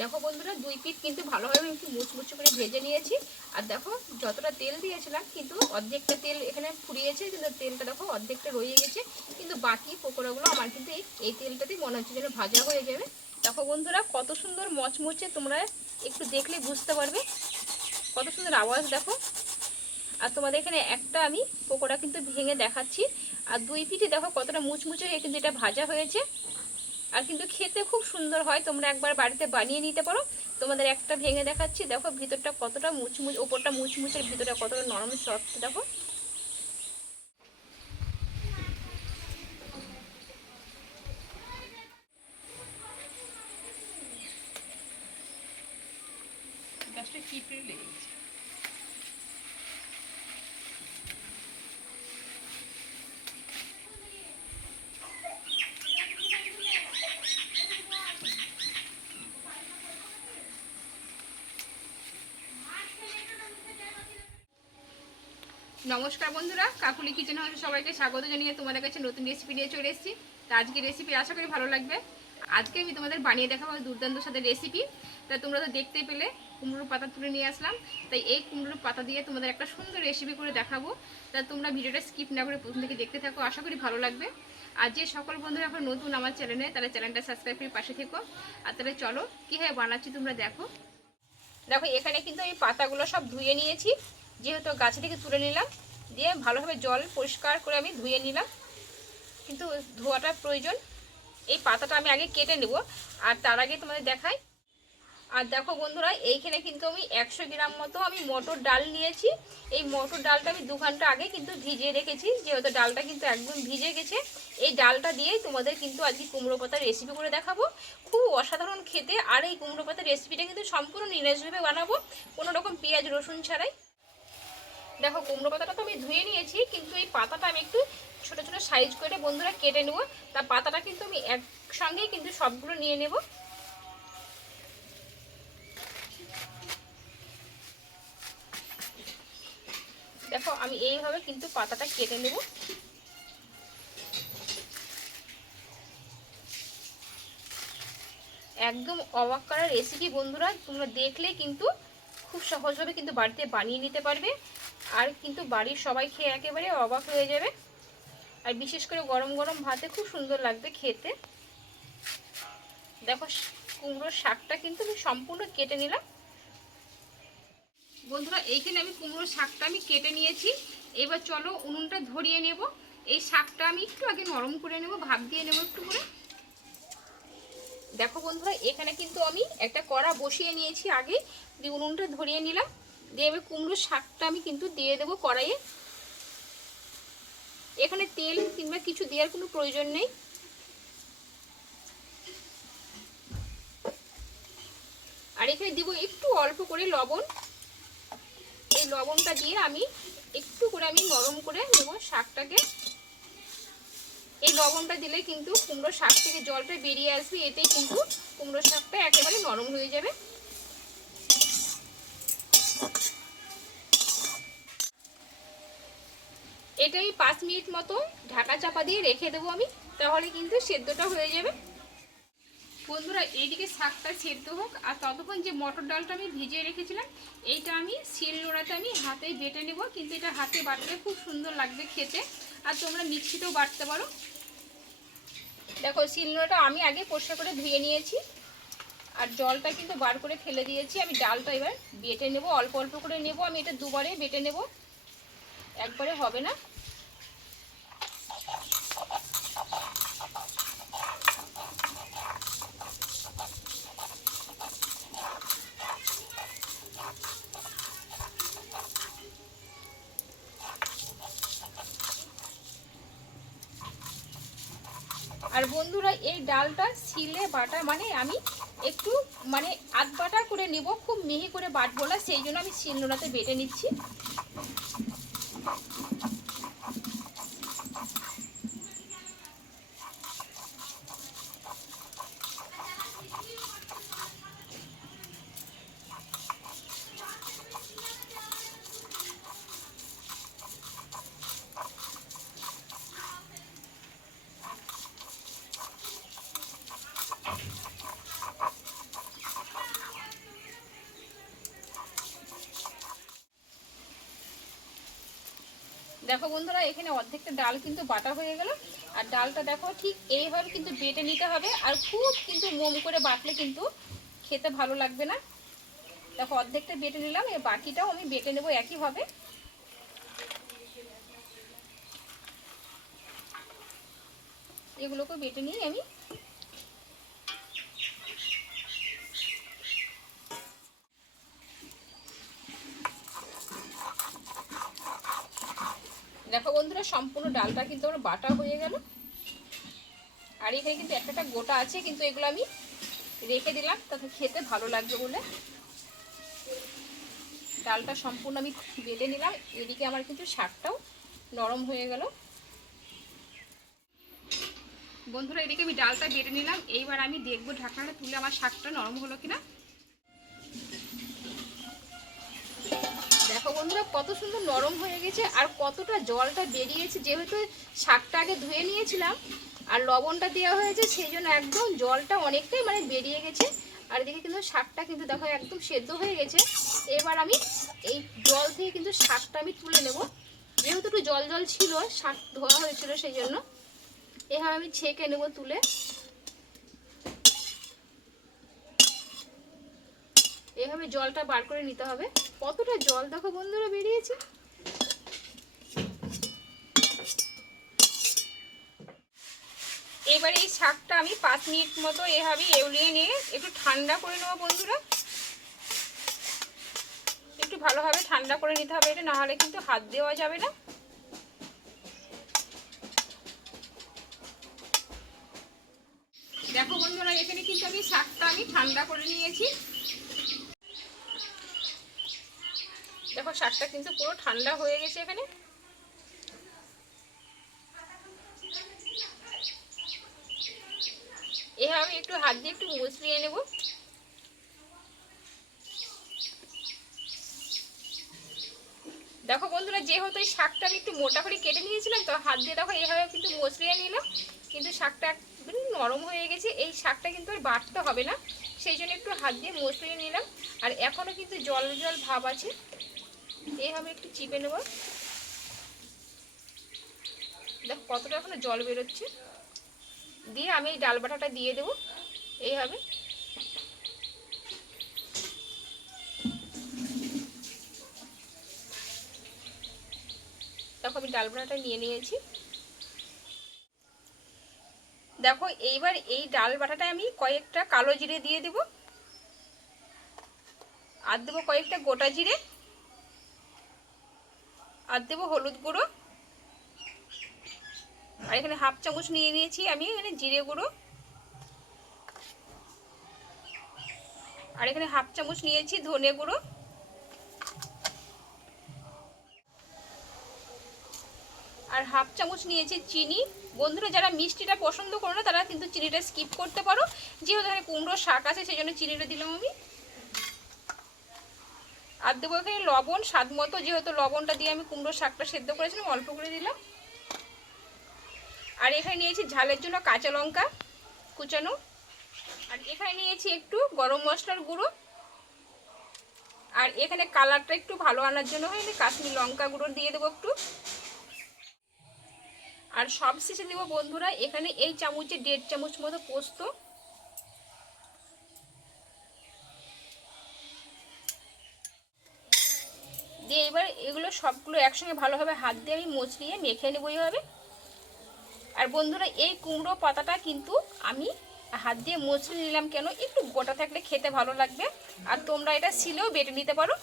দেখো বন্ধুরা, দুই পিঠ কিন্তু ভালোভাবে একটু মুচমুচে করে ভেজে নিয়েছি। আর দেখো, যতটা তেল দিয়েছিলাম, কিন্তু অর্ধেকটা তেল এখানে ফুরিয়েছে, কিন্তু তেলটা দেখো অর্ধেকটা রয়ে গেছে। কিন্তু বাকি পকোড়াগুলো আমার কিন্তু এই তেলটাতেই মনে হচ্ছে যেন ভাজা হয়ে যাবে। দেখো বন্ধুরা, কত সুন্দর মচমচে তোমরা একটু দেখলে বুঝতে পারবে। কত সুন্দর আওয়াজ, দেখো। আর তোমাদের এখানে একটা আমি পকোড়া কিন্তু ভেঙে দেখাচ্ছি। আর দুই পিঠে দেখো কতটা মুচমুচে কিন্তু এটা ভাজা হয়েছে। আর কিন্তু খেতে খুব সুন্দর হয়। তোমরা একবার বাড়িতে বানিয়ে নিতে পারো। তোমাদের একটা ভেঙে দেখাচ্ছি। দেখো, ভিতরটা কতটা মুচমুচ, ওপরটা মুচমুচের, ভিতরটা কতটা নরম, সফট, দেখো। নমস্কার বন্ধুরা, কাকুলি কিচেন হাউসে সবাইকে স্বাগত জানিয়ে তোমাদের কাছে নতুন রেসিপি নিয়ে চলে এসেছি। তা আজকে রেসিপি আশা করি ভালো লাগবে। আজকে আমি তোমাদের বানিয়ে দেখাবো দুর্দান্ত সাথে রেসিপি তা তোমরা তো দেখতেই পেলে, কুমড়োর পাতা তুলে নিয়ে আসলাম। তাই এই কুমড়োর পাতা দিয়ে তোমাদের একটা সুন্দর রেসিপি করে দেখাবো। তা তোমরা ভিডিওটা স্কিপ না করে প্রথম থেকে দেখতে থাকো, আশা করি ভালো লাগবে। আর যে সকল বন্ধুরা এখন নতুন আমার চ্যানেলে তাহলে চ্যানেলটা সাবস্ক্রাইব করে পাশে থেকো। আর তাহলে চলো কীভাবে বানাচ্ছি তোমরা দেখো। দেখো, এখানে কিন্তু আমি পাতাগুলো সব ধুয়ে নিয়েছি। যেহেতু গাছ থেকে তুলে নিলাম, দিয়ে ভালোভাবে জল পরিষ্কার করে আমি ধুয়ে নিলাম। কিন্তু ধোয়াটা প্রয়োজন। এই পাতাটা আমি আগে কেটে নেব, আর তার আগে তোমাদের দেখাই। আর দেখো বন্ধুরা, এইখানে কিন্তু আমি একশো গ্রাম মতো আমি মটর ডাল নিয়েছি। এই মটর ডালটা আমি দু ঘণ্টা আগে কিন্তু ভিজিয়ে রেখেছি, যেহেতু ডালটা কিন্তু একদম ভিজে গেছে। এই ডালটা দিয়েই তোমাদের কিন্তু আজকে কুমড়ো পাতার রেসিপি করে দেখাবো। খুব অসাধারণ খেতে, আর এই কুমড়ো পাতার রেসিপিটা কিন্তু সম্পূর্ণ নিরাজভাবে বানাবো, কোনো রকম পেঁয়াজ, রসুন ছাড়াই। দেখো, কুমড়ো পাতাটা তো আমি ধুয়ে নিয়েছি, কিন্তু এই পাতাটা আমি একটু ছোট ছোট সাইজ করে বন্ধুরা কেটে নেব। তা পাতাটা কিন্তু আমি একসঙ্গেই কিন্তু সবগুলো নিয়ে নেব। দেখো, আমি এইভাবে কিন্তু পাতাটা কেটে নেব। একদম অবাক করার রেসিপি বন্ধুরা, তোমরা দেখলে কিন্তু খুব সহজভাবে কিন্তু বাড়িতে বানিয়ে নিতে পারবে। আর কিন্তু বাড়ির সবাই খেয়ে একেবারে অবাক হয়ে যাবে। আর বিশেষ করে গরম গরম ভাতে খুব সুন্দর লাগবে খেতে। দেখো কুমড়োর শাকটা কিন্তু আমি সম্পূর্ণ কেটে নিলাম। বন্ধুরা, এইখানে আমি কুমড়োর শাকটা আমি কেটে নিয়েছি। এবার চলো উনুনটা ধরিয়ে নেব। এই শাকটা আমি একটু আগে নরম করে নেব, ভাপ দিয়ে নেব একটু করে। দেখো বন্ধুরা, এখানে কিন্তু আমি একটা কড়া বসিয়ে নিয়েছি আগে। দিয়ে উনুনটা ধরিয়ে নিলাম। দিয়ে কুমড়োর শাকটা আমি কিন্তু দিয়ে দেবো কড়াইয়ে। এখানে তেল কিংবা কিছু দেওয়ার কোনো প্রয়োজন নেই। আর এখানে দিব একটু অল্প করে লবণ। এই লবণটা দিয়ে আমি একটু করে আমি নরম করে নেব শাকটাকে। এই লবণটা দিলে কিন্তু কুমড়ো শাক থেকে জলটা বেরিয়ে আসবে, এতেই কিন্তু কুমড়ো শাকটা একেবারে নরম হয়ে যাবে। এটা আমি পাঁচ মিনিট মতো ঢাকা চাপা দিয়ে রেখে দেবো আমি, তাহলে কিন্তু সেদ্ধটা হয়ে যাবে। বন্ধুরা, এইদিকে শাকটা সেদ্ধ হোক, আর ততক্ষণ যে মটর ডালটা আমি ভিজিয়ে রেখেছিলাম, এইটা আমি শিল নোড়াতে আমি হাতে বেটে নেব, কিন্তু এটা হাতে বাটলে খুব সুন্দর লাগবে খেতে, আর তোমরা মিক্সিতেও বাটতে পারো। দেখো, শিল নোড়াটা আমি আগে পরিষ্কার করে ধুয়ে নিয়েছি, আর জলটা কিন্তু বার করে ফেলে দিয়েছি। আমি ডালটা এবার বেটে নেব, অল্প অল্প করে নেব, আমি এটা দুবারে বেটে নেব। একবারে হবে না। আর বন্ধুরা, এই ডালটা শিলে বাটা মানে আমি একটু মানে আধ বাটা করে নেব, খুব মিহি করে বাটবো না, সেই জন্য আমি শিলনোড়াতে বেটে নিচ্ছি। দেখো বন্ধুরা, এখানে অর্ধেকটা ডাল কিন্তু বাটা হয়ে গেল। আর ডালটা দেখো ঠিক এইভাবে কিন্তু বেটে নিতে হবে আর খুব কিন্তু মোম করে বাটলে কিন্তু খেতে ভালো লাগবে না। দেখো, অর্ধেকটা বেটে নিলাম এর বাকিটাও আমি বেটে নেব একইভাবে। এগুলোকে বেটে নিই আমি দেখো বন্ধুরা সম্পূর্ণ ডালটা কিন্তু আমার বাটা হয়ে গেল। আর এখানে কিন্তু একটা একটা গোটা আছে, কিন্তু এগুলো আমি রেখে দিলাম, তাতে খেতে ভালো লাগবে বলে। ডালটা সম্পূর্ণ আমি বেটে নিলাম, এদিকে আমার কিন্তু শাকটাও নরম হয়ে গেল। বন্ধুরা, এদিকে আমি ডালটা বেটে নিলাম, এইবার আমি দেখব ঢাকনাটা তুলে আমার শাকটা নরম হলো কিনা। বন্ধুরা কত সুন্দর নরম হয়ে গেছে আর কতটা জলটা বেরিয়েছে, যেহেতু শাকটা আগে ধুয়ে নিয়েছিলাম আর লবণটা দেওয়া হয়েছে, সেই জন্য একদম জলটা অনেকটাই মানে বেরিয়ে গেছে। আর এদিকে কিন্তু শাকটা কিন্তু দেখো একদম সেদ্ধ হয়ে গেছে। এবার আমি এই জল থেকে কিন্তু শাকটা আমি তুলে নেব। যেহেতু একটু জল জল ছিল, শাক ধোয়া হয়েছিল সেই জন্য। এভাবে আমি ছেঁকে নেব তুলে। এভাবে জলটা বার করে নিতে হবে। কতটা জল? দেখো বন্ধুরা, বেরিয়েছে। এবারে এই শাকটা আমি পাঁচ মিনিট মতো এভাবে এউলিয়ে নিয়ে একটু ঠান্ডা করে নেব বন্ধুরা। একটু ভালোভাবে ঠান্ডা করে নিতে হবে এটা, নাহলে কিন্তু হাত দেওয়া যাবে না। দেখো বন্ধুরা, এখানে কিন্তু আমি শাকটা আমি ঠান্ডা করে নিয়েছি। দেখো, শাকটা কিন্তু পুরো ঠান্ডা হয়ে গেছে এখানে। এভাবে একটু হাত দিয়ে একটু মুচড়িয়ে নেব। দেখো বন্ধুরা, যেহেতু এই শাকটা আমি একটু মোটা করে কেটে নিয়েছিলাম, তো হাত দিয়ে দেখো এইভাবে কিন্তু মচড়িয়ে নিলাম। কিন্তু শাকটা একদম নরম হয়ে গেছে, এই শাকটা কিন্তু আর বাটতে হবে না। সেই জন্য একটু হাত দিয়ে মচড়িয়ে নিলাম। আর এখনও কিন্তু জল জল ভাব আছে। এইভাবে একটু চিপে নেব। দেখো কতটা এখনও জল বেরোচ্ছে। দিয়ে আমি এই ডাল বাটাটা দিয়ে দেবো। এইভাবে দেখো আমি ডাল বাটাটা নিয়ে নিয়েছি। দেখো এইবার এই ডাল বাটাটা আমি কয়েকটা কালো জিরে দিয়ে দেব। আর দেবো কয়েকটা গোটা জিরে। আর দেবো হলুদ গুঁড়ো। আর এখানে হাফ চামচ নিয়ে নিয়েছি আমি, এখানে জিরে গুঁড়ো। আর এখানে হাফ চামচ নিয়েছি ধনে গুঁড়ো। আর হাফ চামচ নিয়েছি চিনি। বন্ধুরা, যারা মিষ্টিটা পছন্দ করো না, তারা কিন্তু চিনিটা স্কিপ করতে পারো। যেহেতু এখানে কুমড়ো শাক আছে, সেই জন্য চিনিটা দিলাম আমি। আর দেবো এখানে লবণ, স্বাদ মতো যেহেতু লবণটা দিয়ে আমি কুমড়ো শাকটা সেদ্ধ করেছিলাম, অল্প করে দিলাম। আর এখানে নিয়েছি ঝালের জন্য কাঁচা লঙ্কা কুচানো। আর এখানে নিয়েছি একটু গরম মশলার গুঁড়ো। আর এখানে কালারটা একটু ভালো আনার জন্য এখানে কাশ্মীর লঙ্কা গুঁড়ো দিয়ে দেবো একটু। আর সব শেষে দেবো বন্ধুরা, এখানে এই চামচে দেড় চামচ মতো পোস্ত দিয়ে এবার এগুলো সবগুলো একসঙ্গে ভালোভাবে হাত দিয়ে আমি মচড়িয়ে মেখে নেব এইভাবে। আর বন্ধুরা, এই কুমড়ো পাতাটা কিন্তু আমি হাত দিয়ে মুছড়ে নিলাম কেন? একটু গোটা থাকলে খেতে ভালো লাগবে। আর তোমরা এটা শিলেও বেটে নিতে পারো।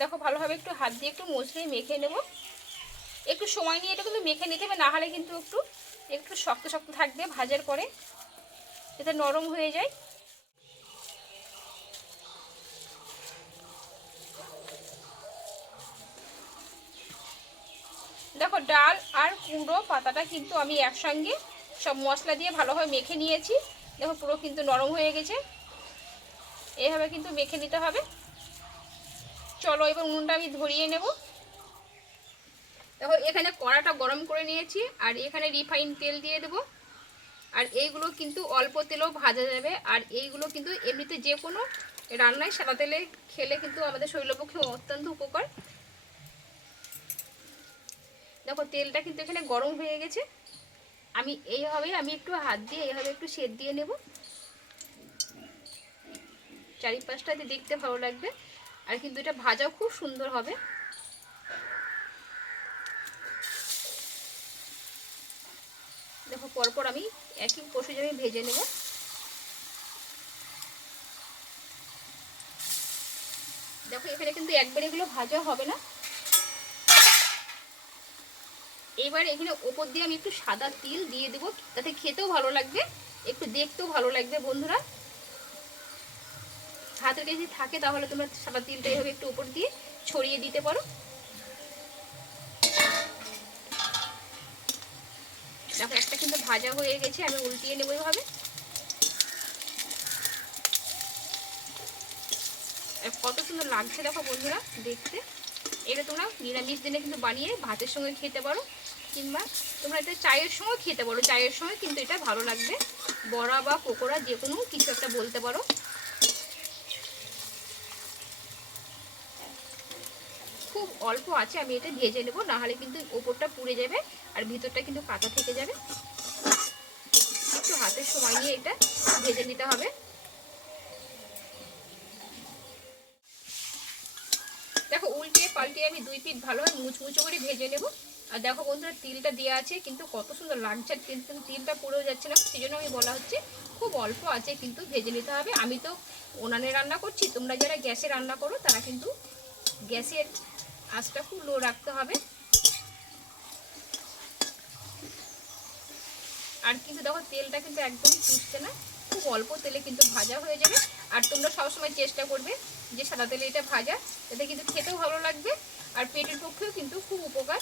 দেখো, ভালোভাবে একটু হাত দিয়ে একটু মুছড়িয়ে মেখে নেব। একটু সময় নিয়ে এটা কিন্তু মেখে নিতে হবে, না হলে কিন্তু একটু একটু শক্ত শক্ত থাকবে ভাজার পরে। যাতে নরম হয়ে যায়। দেখো, ডাল আর কুমড়ো পাতাটা কিন্তু আমি একসঙ্গে সব মশলা দিয়ে ভালোভাবে মেখে নিয়েছি। দেখো, পুরো কিন্তু নরম হয়ে গেছে। এইভাবে কিন্তু মেখে নিতে হবে। চলো, এবার উনুনটা আমি ধরিয়ে নেব। দেখো, এখানে কড়াটা গরম করে নিয়েছি আর এখানে রিফাইন তেল দিয়ে দেবো। আর এইগুলো কিন্তু অল্প তেলেও ভাজা যাবে। আর এইগুলো কিন্তু এমনিতে যে কোনো রান্নায় সাদা তেলে খেলে কিন্তু আমাদের শরীরের পক্ষে অত্যন্ত উপকার। দেখো, তেলটা কিন্তু এখানে গরম হয়ে গেছে। আমি এইভাবে, আমি একটু হাত দিয়ে, এইভাবে একটু সেদ দিয়ে নেব। চারিপাশটাতে দেখতে ভালো লাগবে। আর কিন্তু এটা ভাজাও খুব সুন্দর হবে। দেখো, পরপর আমি একই প্রসেসে আমি ভেজে নেব। দেখো, এখানে কিন্তু একবার এগুলো ভাজা হবে না। এবার এখানে ওপর দিয়ে আমি একটু সাদা তিল দিয়ে দেবো, তাতে খেতেও ভালো লাগবে, একটু দেখতেও ভালো লাগবে বন্ধুরা। হাতের কাছে থাকে তাহলে তোমরা সাদা তিলটা এইভাবে একটু উপর দিয়ে ছড়িয়ে দিতে পারো। দেখো একটা কিন্তু ভাজা হয়ে গেছে, আমি উল্টিয়ে নেব এইভাবে কত সুন্দর লাগছে দেখো বন্ধুরা, দেখতে। এটা তোমরা নিরামিষ দিনে কিন্তু বানিয়ে ভাতের সঙ্গে খেতে পারো, কিংবা তোমরা এটা চায়ের সঙ্গে খেতে পারো। চায়ের সঙ্গে কিন্তু এটা ভালো লাগবে। বড়া বা পকোড়া যে কোনো কিছু একটা বলতে পারো খুব অল্প আছে, আমি এটা ভেজে নেব, নাহলে কিন্তু ওপরটা পুড়ে যাবে আর ভিতরটা কিন্তু কাঁচা থেকে যাবে। একটু হাতের সময় নিয়ে এটা ভেজে নিতে হবে। দেখো, উল্টিয়ে পাল্টিয়ে আমি দুই পিঠ ভালোভাবে মুচমুচো করে ভেজে নেব। আর দেখো বন্ধুরা, তিলটা দেওয়া আছে, কিন্তু কত সুন্দর লাগছে কিন্তু তিলটা পুড়েও যাচ্ছে না। সেই জন্য আমি বলা হচ্ছে, খুব অল্প আছে, কিন্তু ভেজে নিতে হবে। আমি তো উনানে রান্না করছি, তোমরা যারা গ্যাসে রান্না করো, তারা কিন্তু গ্যাসের আঁচটা খুব লো রাখতে হবে। আর কিন্তু দেখো, তেলটা কিন্তু একদম চুষছে না। খুব অল্প তেলে কিন্তু ভাজা হয়ে যাবে। আর তোমরা সবসময় চেষ্টা করবে যে সাদা তেলে এটা ভাজা এতে কিন্তু খেতেও ভালো লাগবে। আর পেটের পক্ষেও কিন্তু খুব উপকার।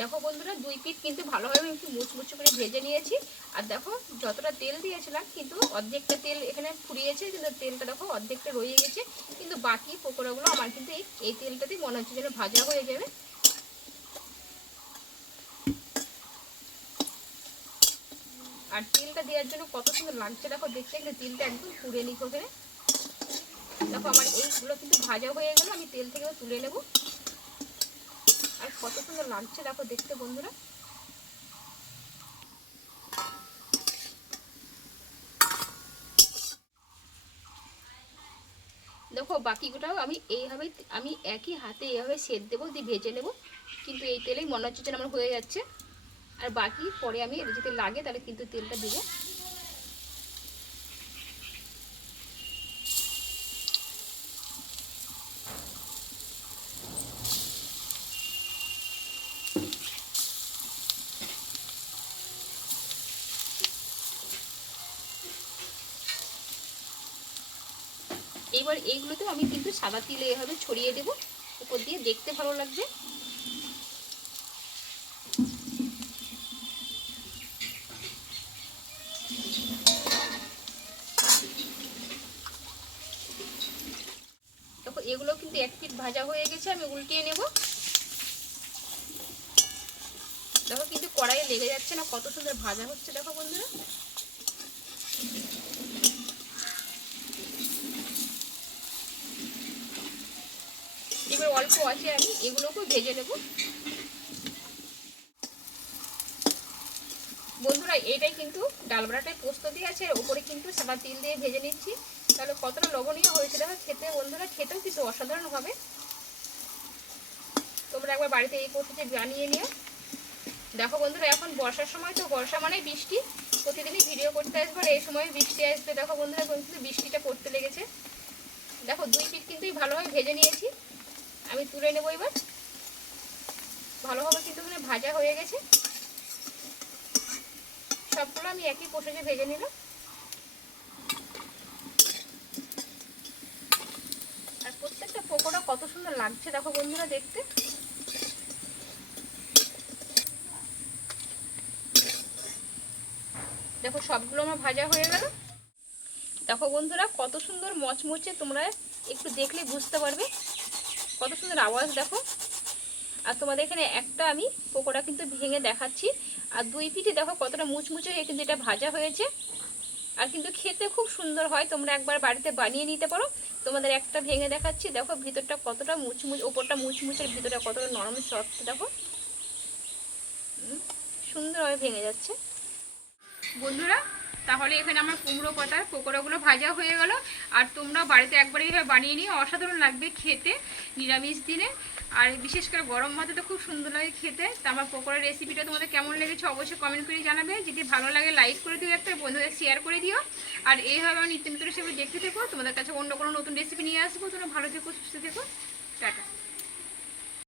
দেখো বন্ধুরা, দুই পিঠ কিন্তু ভালোভাবে একটু মুচমুচে করে ভেজে নিয়েছি। আর দেখো, যতটা তেল দিয়েছিলাম, কিন্তু অর্ধেকটা তেল এখানে ফুরিয়েছে, কিন্তু তেলটা দেখো অর্ধেকটা রয়ে গেছে। কিন্তু বাকি পকোড়াগুলো আমার কিন্তু এই তেলটাতেই মনে হচ্ছে যেন ভাজা হয়ে যাবে। আর তেলটা দেওয়ার জন্য কত সুন্দর লাগছে, দেখো দেখতে, কিন্তু তেলটা একদম পুড়ে নিক ওখানে। দেখো আমার এইগুলো কিন্তু ভাজা হয়ে গেল, আমি তেল থেকেও তুলে নেব। আর কত সুন্দর লাগছে দেখো দেখতে বন্ধুরা। দেখো বাকিগুলোও আমি এইভাবে, আমি একই হাতে এইভাবে সেদ দেবো দিয়ে ভেজে নেব, কিন্তু এই তেলেই মনে হচ্ছে যেন আমার হয়ে যাচ্ছে। আর বাকি পরে আমি যদি লাগে, তাহলে কিন্তু তেলটা দেবো। এইবার এইগুলোতেও আমি কিন্তু সাদা তিলে এভাবে ছড়িয়ে দেবো। উপর দিয়ে দেখতে ভালো লাগবে। দেখো, এগুলো কিন্তু এক পিট ভাজা হয়ে গেছে, আমি উল্টিয়ে নেব। দেখো কিন্তু কড়াইয়ে লেগে যাচ্ছে না, কত সুন্দর ভাজা হচ্ছে, দেখো বন্ধুরা। এবার অল্প আছে আমি, এগুলোকেও ভেজে নেব। বন্ধুরা, এটাই কিন্তু ডালবড়াটায় পোস্ত দিয়ে আছে ওপরে কিন্তু সাদা তিল দিয়ে ভেজে নিচ্ছি। তাহলে কতটা লবণীয় হয়েছে দেখো খেতে, বন্ধুরা, খেতেও কিন্তু অসাধারণ হবে। তোমরা একবার বাড়িতে এই পোস্তটি জানিয়ে নিও। দেখো বন্ধুরা, এখন বর্ষার সময়, তো বর্ষা মানে বৃষ্টি। প্রতিদিনই ভিডিও করতে আসবে, আর এই সময় বৃষ্টি আসবে। দেখো বন্ধুরা কিন্তু বৃষ্টিটা পড়তে লেগেছে। দেখো, দুই পিঠ কিন্তু ভালোভাবে ভেজে নিয়েছি। আমি তুলে নেব এবার। ভালোভাবে কিন্তু এখানে ভাজা হয়ে গেছে। সবগুলো আমি একই প্রসেসে ভেজে নিলাম। আর প্রত্যেকটা পকোড়া কত সুন্দর লাগছে, দেখো বন্ধুরা দেখতে। দেখো সবগুলো আমার ভাজা হয়ে গেল। দেখো বন্ধুরা কত সুন্দর মচমচে তোমরা একটু দেখলে বুঝতে পারবে। কত সুন্দর আওয়াজ, দেখো। আর তোমাদের এখানে একটা আমি পকোড়া কিন্তু ভেঙে দেখাচ্ছি। আর দুই পিঠে দেখো কতটা মুচমুচে হয়ে কিন্তু এটা ভাজা হয়েছে। আর কিন্তু খেতে খুব সুন্দর হয়, তোমরা একবার বাড়িতে বানিয়ে নিতে পারো। তোমাদের একটা ভেঙে দেখাচ্ছি, দেখো ভিতরটা কতটা মুচমুচ, ওপরটা মুচমুচের ভিতরটা কতটা নরম সফট দেখো। সুন্দরভাবে ভেঙে যাচ্ছে। বন্ধুরা তাহলে এখানে আমার কুমড়ো পাতার পকোড়াগুলো ভাজা হয়ে গেল। আর তোমরা বাড়িতে একবার এইভাবে বানিয়ে নিয়ে অসাধারণ লাগবে খেতে নিরামিষ দিনে। আর বিশেষ করে গরম ভাতে তো খুব সুন্দর লাগে খেতে। তা আমার পকোড়ার রেসিপিটা তোমাদের কেমন লেগেছে অবশ্যই কমেন্ট করে জানাবে। যদি ভালো লাগে লাইক করে দিও একটা, বন্ধুদের শেয়ার করে দিও। আর এইভাবে আমি নিত্য নতুন হিসেবে দেখতে থেকো। তোমাদের কাছে অন্য কোনো নতুন রেসিপি নিয়ে আসব। তোমরা ভালো থেকো, সুস্থ থেকো। টাটা।